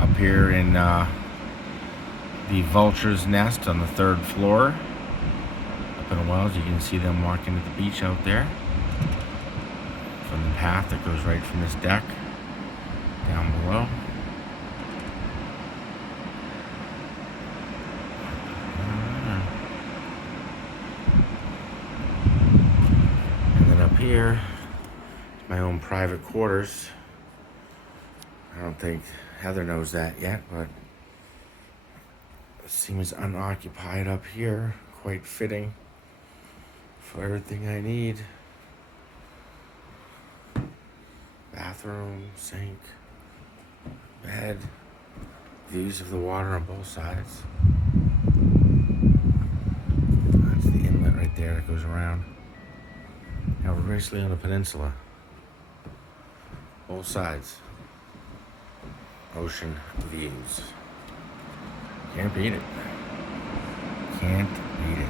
up here in the Vulture's Nest on the 3rd floor. Up in Wells, you can see them walking to the beach out there from the path that goes right from this deck down below. And then up here, my own private quarters. I don't think Heather knows that yet, but it seems unoccupied up here. Quite fitting for everything I need. Bathroom, sink, bed, views of the water on both sides. That's the inlet right there that goes around. Now we're basically on a peninsula. Both sides. Ocean views. Can't beat it. Can't beat it.